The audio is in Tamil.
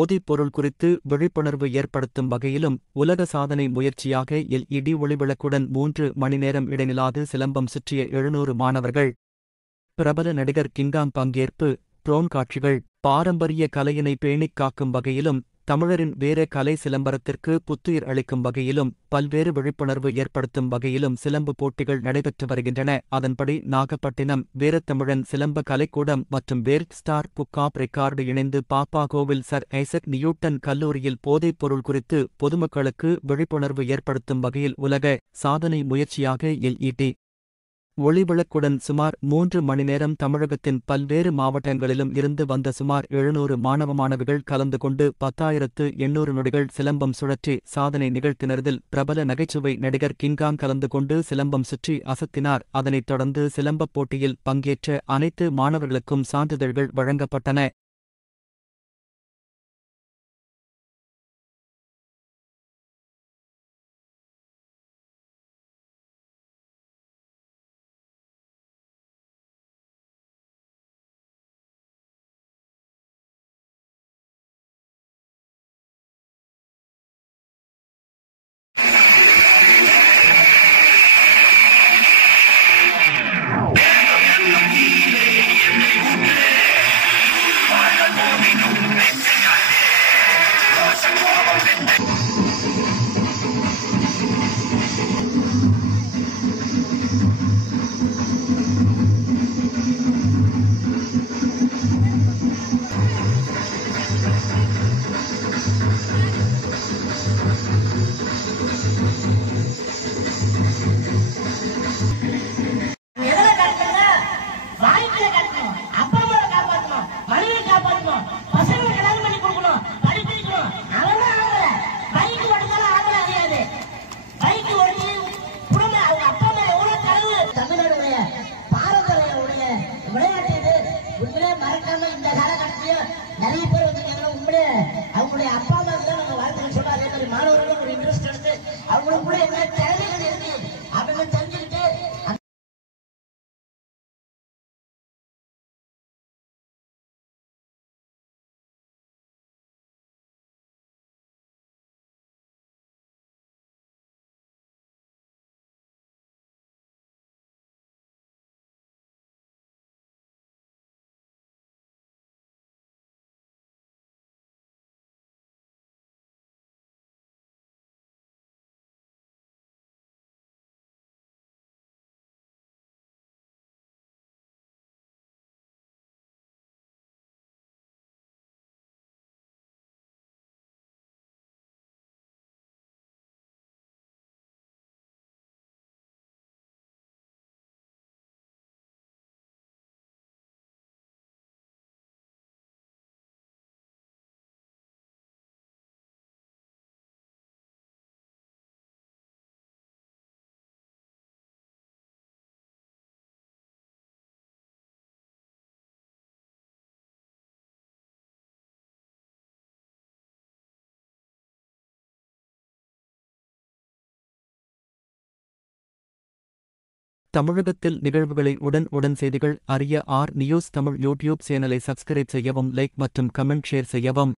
போதைப்பொருள் குறித்து விழிப்புணர்வு ஏற்படுத்தும் வகையிலும் உலக சாதனை முயற்சியாக LED ஒளிவிளக்குடன் 3 மணி நேரம் இடைநிலாது சிலம்பம் சுற்றிய 700 மாணவர்கள். பிரபல நடிகர் கிங்காங் பங்கேற்பு. ட்ரோன் காட்சிகள். பாரம்பரிய கலையினை பேணிக் காக்கும் வகையிலும் தமிழரின் வேற கலை சிலம்பரத்திற்கு புத்துயிர் அளிக்கும் வகையிலும் பல்வேறு விழிப்புணர்வு ஏற்படுத்தும் வகையிலும் சிலம்பு போட்டிகள் நடைபெற்று வருகின்றன. அதன்படி நாகப்பட்டினம் வீரத்தமிழன் சிலம்ப கலைக்கூடம் மற்றும் world star book of record இணைந்து பாப்பாகோவில் சர் ஐசக் நியூட்டன் கல்லூரியில் போதைப்பொருள் குறித்து பொதுமக்களுக்கு விழிப்புணர்வு ஏற்படுத்தும் வகையில் உலக சாதனை முயற்சியாக LED ஒளிவிளக்குடன் சுமார் 3 மணி நேரம் தமிழகத்தின் பல்வேறு மாவட்டங்களிலும் இருந்து வந்த சுமார் 700 மாணவ மாணவிகள் கலந்து கொண்டு 10,800 நொடிகள் சிலம்பம் சுழற்றி சாதனை நிகழ்த்தினரில் பிரபல நகைச்சுவை நடிகர் கிங்காங் கலந்து கொண்டு சிலம்பம் சுற்றி அசத்தினார். அதனைத் தொடர்ந்து சிலம்பப் போட்டியில் பங்கேற்ற அனைத்து மாணவர்களுக்கும் சான்றிதழ்கள் வழங்கப்பட்டன. நிறைய பேர் வந்து அவங்களுடைய அப்பா அம்மா தான் நம்ம வாழ்க்கை சொல்ல அதே மாதிரி மாணவர்களும் ஒரு இன்ட்ரெஸ்ட் எடுத்து அவங்களுக்கு கூட என்ன தேவைகள் இருக்கு அப்படின்னு தெரிஞ்சுக்கிட்டு தமிழகத்தில் நிகழ்வுகளை உடன் செய்திகள் அறிய R நியூஸ் தமிழ் யூடியூப் சேனலை சப்ஸ்கிரைப் செய்யவும், லைக் மற்றும் கமெண்ட் ஷேர் செய்யவும்.